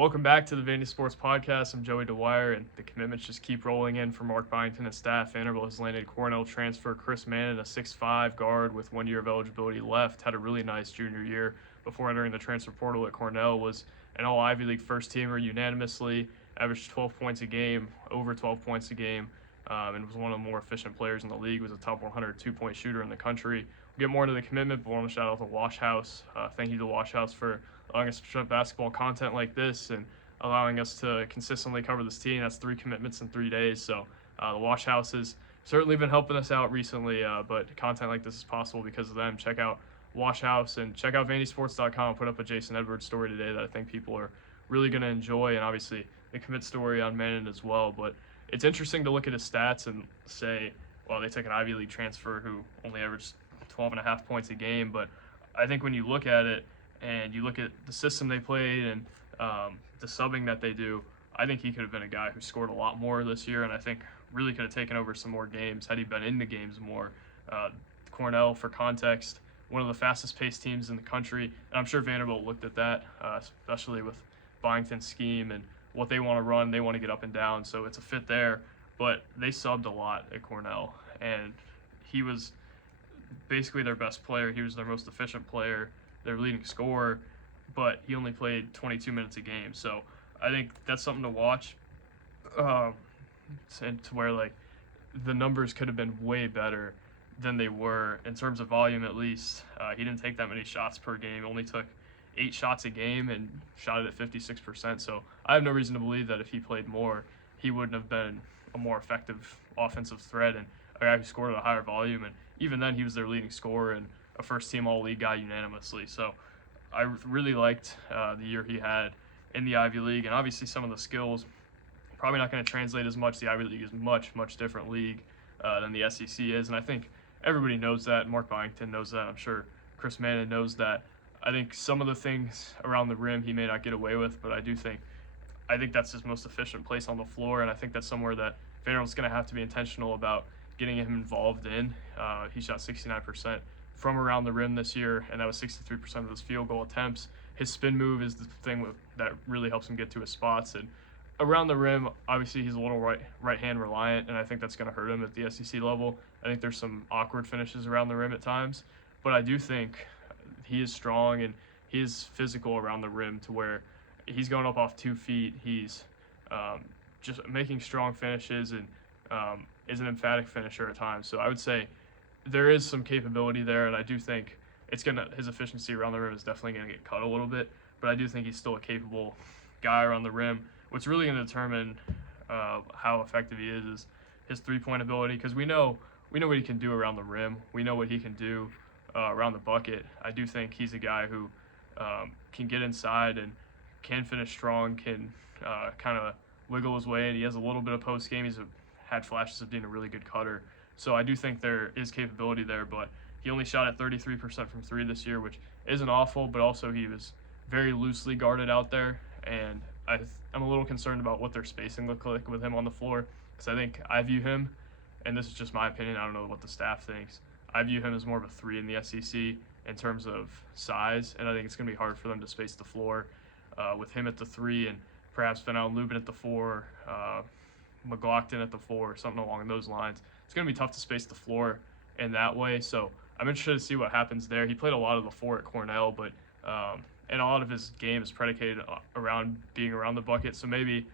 Welcome back to the Vandy Sports Podcast. I'm Joey Dwyer, and the commitments just keep rolling in for Mark Byington and staff. Vanderbilt has landed Cornell transfer Chris Manon, a 6'5" guard with 1 year of eligibility left. Had a really nice junior year before entering the transfer portal at Cornell. Was an all Ivy League first teamer unanimously, averaged 12 points a game, over 12 points a game, and was one of the more efficient players in the league. Was a top 100 2-point shooter in the country. We'll get more into the commitment, but I want to shout out to Wash House. Thank you to Wash House for allowing us to present basketball content like this and allowing us to consistently cover this team. That's 3 commitments in 3 days. So the Wash House has certainly been helping us out recently, but content like this is possible because of them. Check out Wash House and check out VandySports.com. Put up a Jason Edwards story today that I think people are really going to enjoy, and obviously the commit story on Manon as well. But it's interesting to look at his stats and say, well, they took an Ivy League transfer who only averaged 12.5 points a game. But I think when you look at it, and you look at the system they played and the subbing that they do, I think he could have been a guy who scored a lot more this year, and I think really could have taken over some more games had he been in the games more. Cornell, for context, one of the fastest-paced teams in the country, and I'm sure Vanderbilt looked at that, especially with Byington's scheme and what they want to run. They want to get up and down, so it's a fit there. But they subbed a lot at Cornell, and he was basically their best player. He was their most efficient player, their leading scorer, but he only played 22 minutes a game. So I think that's something to watch, and to where like the numbers could have been way better than they were in terms of volume. At least he didn't take that many shots per game. Only took 8 shots a game and shot it at 56%. So I have no reason to believe that if he played more, he wouldn't have been a more effective offensive threat and a guy who scored at a higher volume. And even then, he was their leading scorer and a first-team All-League guy unanimously. So I really liked the year he had in the Ivy League, and obviously some of the skills probably not going to translate as much. The Ivy League is much, much different league than the SEC is, and I think everybody knows that. Mark Byington knows that. I'm sure Chris Manon knows that. I think some of the things around the rim he may not get away with, but I think that's his most efficient place on the floor, and I think that's somewhere that Vanderbilt's going to have to be intentional about getting him involved in. He shot 69% from around the rim this year, and that was 63% of his field goal attempts. His spin move is the thing that really helps him get to his spots. And around the rim, obviously he's a little right-hand reliant, and I think that's going to hurt him at the SEC level. I think there's some awkward finishes around the rim at times, but I do think he is strong and he is physical around the rim to where he's going up off 2 feet. He's just making strong finishes and is an emphatic finisher at times. So I would say there is some capability there, and I do think his efficiency around the rim is definitely gonna get cut a little bit, but I do think he's still a capable guy around the rim. What's really gonna determine how effective he is his 3-point ability, because we know what he can do around the rim. We know what he can do around the bucket. I do think he's a guy who can get inside and can finish strong, can kind of wiggle his way in. He has a little bit of post game. He's had flashes of being a really good cutter. So I do think there is capability there, but he only shot at 33% from 3 this year, which isn't awful, but also he was very loosely guarded out there, and I'm a little concerned about what their spacing looked like with him on the floor, because I view him, and this is just my opinion, I don't know what the staff thinks, I view him as more of a 3 in the SEC in terms of size, and I think it's going to be hard for them to space the floor with him at the 3 and perhaps Vanderbilt Lubin at the 4, McLaughlin at the 4, something along those lines. It's going to be tough to space the floor in that way, so I'm interested to see what happens there. He played a lot of the 4 at Cornell, but and a lot of his game is predicated around being around the bucket, so maybe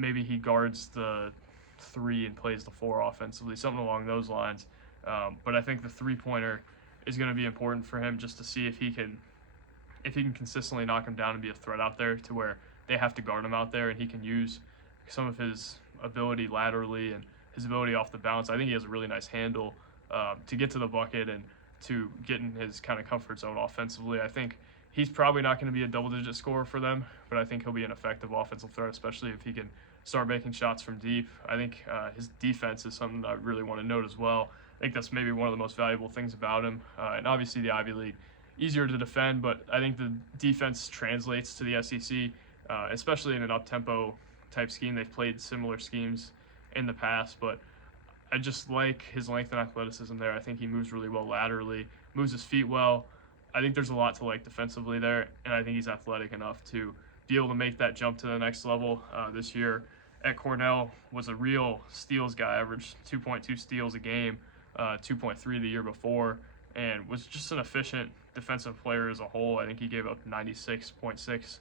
he guards the 3 and plays the 4 offensively, something along those lines. But I think the 3-pointer is going to be important for him just to see if he can consistently knock him down and be a threat out there to where they have to guard him out there, and he can use some of his ability laterally and his ability off the bounce. I think he has a really nice handle to get to the bucket and to get in his kind of comfort zone offensively. I think he's probably not going to be a double-digit scorer for them, but I think he'll be an effective offensive threat, especially if he can start making shots from deep. I think his defense is something I really want to note as well. I think that's maybe one of the most valuable things about him. And obviously the Ivy League, easier to defend, but I think the defense translates to the SEC, especially in an up-tempo type scheme. They've played similar schemes in the past, but I just like his length and athleticism there. I think he moves really well laterally, moves his feet well. I think there's a lot to like defensively there, and I think he's athletic enough to be able to make that jump to the next level this year at Cornell. Was a real steals guy, averaged 2.2 steals a game, 2.3 the year before, and was just an efficient defensive player as a whole. I think he gave up 96.6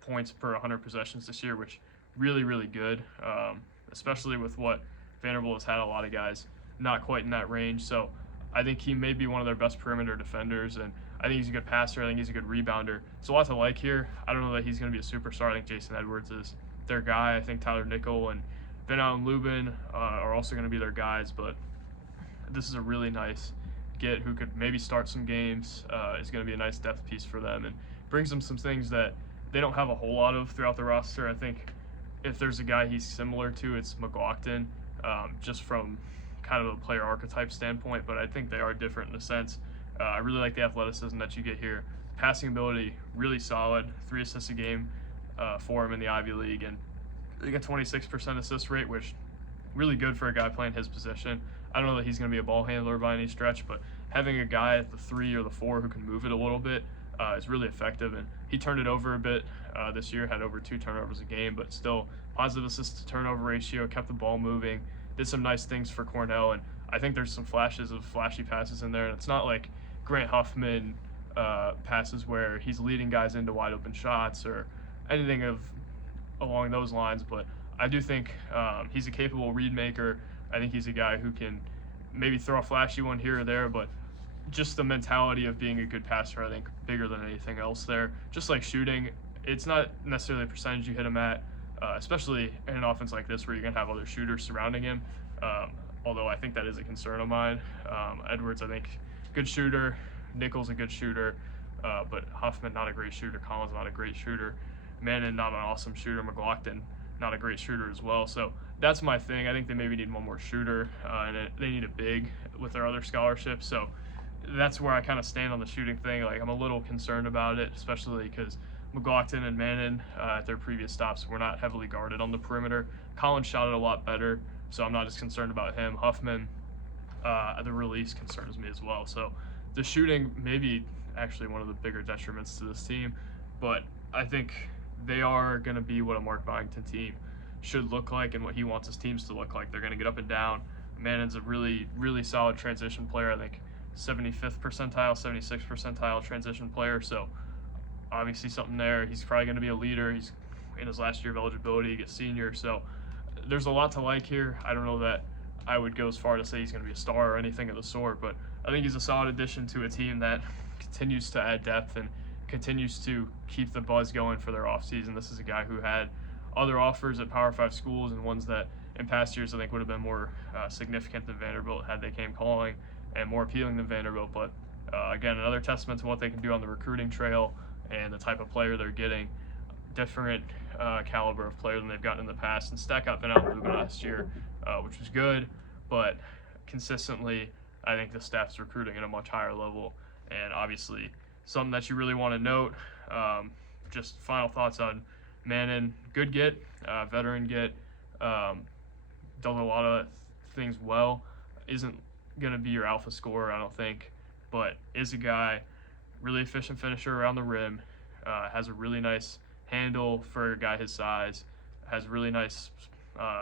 points per 100 possessions this year, which really, really good, especially with what Vanderbilt has had a lot of guys not quite in that range. So I think he may be one of their best perimeter defenders, and I think he's a good passer. I think he's a good rebounder. So a lot to like here. I don't know that he's going to be a superstar. I think Jason Edwards is their guy. I think Tyler Nickel and Manon and Lubin are also going to be their guys, but this is a really nice get who could maybe start some games. Is going to be a nice depth piece for them and brings them some things that they don't have a whole lot of throughout the roster. I think if there's a guy he's similar to, it's McLaughlin, just from kind of a player archetype standpoint, but I think they are different in a sense. I really like the athleticism that you get here. Passing ability, really solid. 3 assists a game for him in the Ivy League, and they get 26% assist rate, which really good for a guy playing his position. I don't know that he's going to be a ball handler by any stretch, but having a guy at the 3 or the 4 who can move it a little bit is really effective. And he turned it over a bit this year, had over 2 turnovers a game, but still positive assist to turnover ratio, kept the ball moving, did some nice things for Cornell. And I think there's some flashes of flashy passes in there. And it's not like Grant Huffman passes where he's leading guys into wide open shots or anything along those lines, but I do think he's a capable read maker. I think he's a guy who can maybe throw a flashy one here or there, but just the mentality of being a good passer, I think, bigger than anything else there. Just like shooting, it's not necessarily the percentage you hit him at, especially in an offense like this where you're going to have other shooters surrounding him, although I think that is a concern of mine. Edwards, I think, good shooter. Nickel's a good shooter, but Huffman, not a great shooter. Collins, not a great shooter. Manon, not an awesome shooter. McLaughlin, not a great shooter as well. So that's my thing. I think they maybe need one more shooter, and they need a big with their other scholarships. So that's where I kind of stand on the shooting thing. Like, I'm a little concerned about it, especially because McLaughlin and Manon at their previous stops were not heavily guarded on the perimeter. Collins shot it a lot better, so I'm not as concerned about him. Huffman, the release concerns me as well. So the shooting may be actually one of the bigger detriments to this team, but I think they are going to be what a Mark Byington team should look like and what he wants his teams to look like. They're going to get up and down. Manon's a really, really solid transition player. I think 75th percentile, 76th percentile transition player. So obviously something there. He's probably going to be a leader. He's in his last year of eligibility. He gets senior. So there's a lot to like here. I don't know that I would go as far to say he's going to be a star or anything of the sort, but I think he's a solid addition to a team that continues to add depth and continues to keep the buzz going for their offseason. This is a guy who had other offers at Power 5 schools and ones that in past years I think would have been more significant than Vanderbilt had they came calling and more appealing than Vanderbilt. But again, another testament to what they can do on the recruiting trail and the type of player they're getting. Different caliber of player than they've gotten in the past. And Stack got been out Lubin last year, which was good, but consistently I think the staff's recruiting at a much higher level. And obviously something that you really want to note, just final thoughts on Manon. Good get, veteran get, does a lot of things well. Isn't going to be your alpha scorer, I don't think, but is a guy, really efficient finisher around the rim, has a really nice handle for a guy his size, has a really nice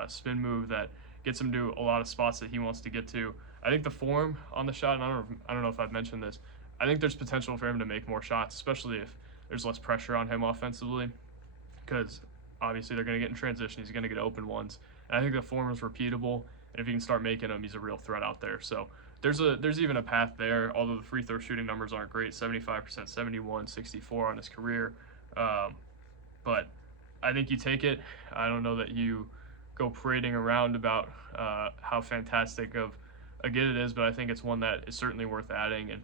spin move that gets him to a lot of spots that he wants to get to. I think the form on the shot, and I don't know if I've mentioned this, I think there's potential for him to make more shots, especially if there's less pressure on him offensively, because obviously they're going to get in transition. He's going to get open ones. And I think the form is repeatable, and if he can start making them, he's a real threat out there. So there's even a path there, although the free throw shooting numbers aren't great, 75%, 71, 64 on his career. But I think you take it. I don't know that you go parading around about how fantastic of a get it is, but I think it's one that is certainly worth adding, and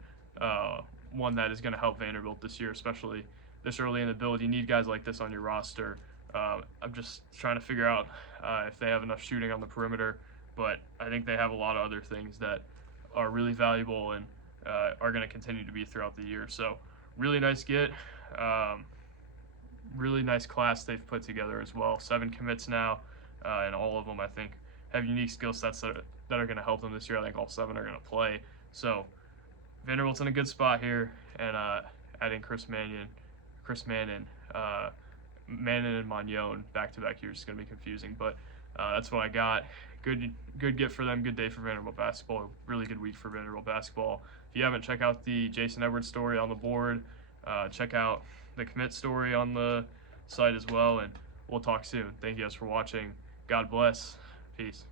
one that is going to help Vanderbilt this year, especially this early in the build. You need guys like this on your roster. I'm just trying to figure out if they have enough shooting on the perimeter, but I think they have a lot of other things that are really valuable and are going to continue to be throughout the year. So really nice get. Really nice class they've put together as well. 7 commits now, and all of them, I think, have unique skill sets that are going to help them this year. I think all 7 are going to play. So Vanderbilt's in a good spot here, and adding Chris Manon Manon and Manon back-to-back years is going to be confusing, but that's what I got. Good get for them. Good day for Vanderbilt basketball. Really good week for Vanderbilt basketball. If you haven't, check out the Jason Edwards story on the board. Check out the commit story on the site as well, and we'll talk soon. Thank you guys for watching. God bless. Peace.